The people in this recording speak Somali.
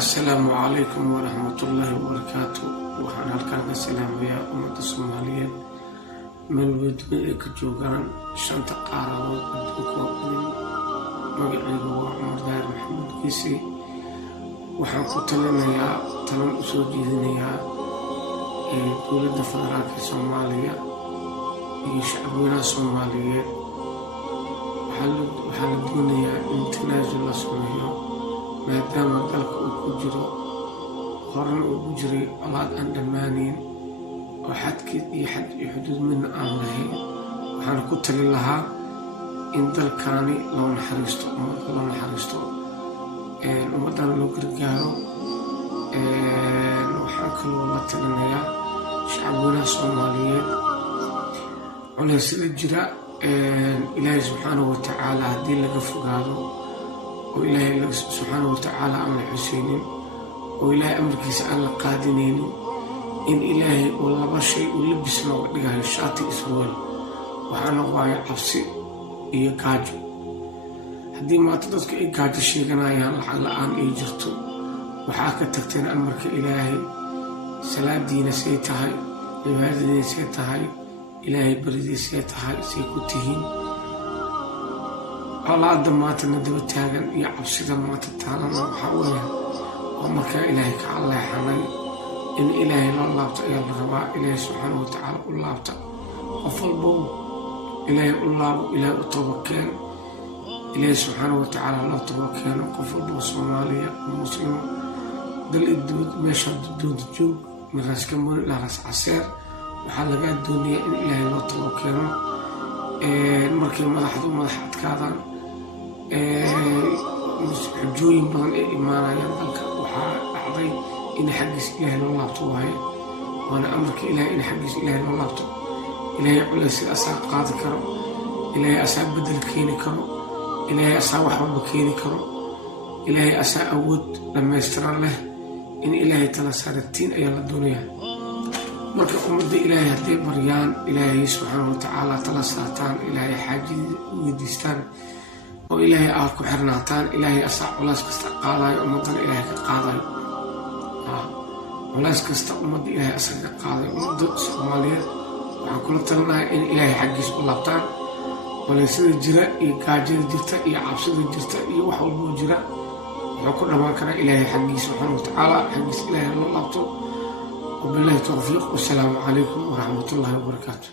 السلام عليكم ورحمة الله وبركاته. وحنا halkaan salaamaya ummadda Soomaaliyeed meel waddo ay ka joogaan shanta qaaradood adduunka magacaygu waa Cumar Daahir Maxamuud Kiisi. waxaan ku talinayaa talan u soo jeedinayaa dowladda federaalka Soomaaliya iyo shacabweynaha Soomaaliyeed. waxaa la doonayaa in tanaasul la sameeyo maadaama dalka uu ku jiro horan uu ku jiray colaad aan dhammaanayn oo xadkeed iyo xad iyo xuduud midna aan lahayn. waxaan ku talin lahaa in dalkaani loo naxariisto, ummaddana loo gargaaro. waxaan kaloo la talinayaa shacabweynaha Soomaaliyeed culeysyada jira ilaahay subxaanahu watacaala haddii laga fogaado oo ilaahay subxaanahu watacaala aan la xuseynin oo ilaahay amarkiisa aan la qaadinaynin in ilaahay uu laba shay uu labis nooga dhigayo shaati isweel waxaana waayo cabsi iyo gaajo. haddii maanta dadku ay gaajo sheeganayaan lacag la-aan ay jirto waxaa ka tagteen amarka ilaahay. salaadiina say tahay, cibaadadiina say tahay, ilaahay baridiisay tahay say ku tihiin. colaadda maantana daba taagan iyo cabsida maanta taalana waxaa weeyaan waa markaa ilaahay ka alleexanay. in ilaahay loo laabto ayaa la rabaa. ilaahay subxaanahu watacaala u laabta, qof walbow ilaahay u laabo, ilaahay u tabakeen, ilaahay subxaanahu watacaala loo tabakeeno. qof walbow Soomaaliya oo muslimo dal idood meesha doonta joog miraas ka moon ilaa ras caseer waxaa lagaa doonayaa in ilaahay loo tabakeeno. markay madaxdu madax adkaadaan xujooyin badan ay imaanayaan dalka waxaa dhacday in xaggiis ilaahay loo laabto waaye. waana amarka ilaahay in xaggiis ilaahay loo laabto. ilaahay culeysyada asaa qaadi karo, ilaahay asaa bedel keeni karo, ilaahay asaa wax walba keeni karo, ilaahay asaa awood dhammaystiran leh. in ilaahay tala saaratiin ayaa la doonayaa. marka ummadda ilaahay hadday baryaan, ilaahay subxaanahu watacaala tala saartaan, ilaahay xaajadii weydiistaan oo ilaahay aad ku xirnaataan, ilaahay asaa culays kasta qaadayo, ummaddana ilaahay ka qaadayo. culays kasta ummadda ilaahay asaga ka qaadayo. ummadda Soomaaliyeed waxaan kula talinayaa in ilaahay xaggiis u laabtaan. culeysyada jira iyo gaajada jirta iyo cabsida jirta iyo wax walboo jira wuxuu ku dhammaan karaa ilaahay xaggiis subxaanahu watacaala. xaggiis ilaahay loo laabto. وبالله التوفيق والسلام عليكم ورحمة الله وبركاته.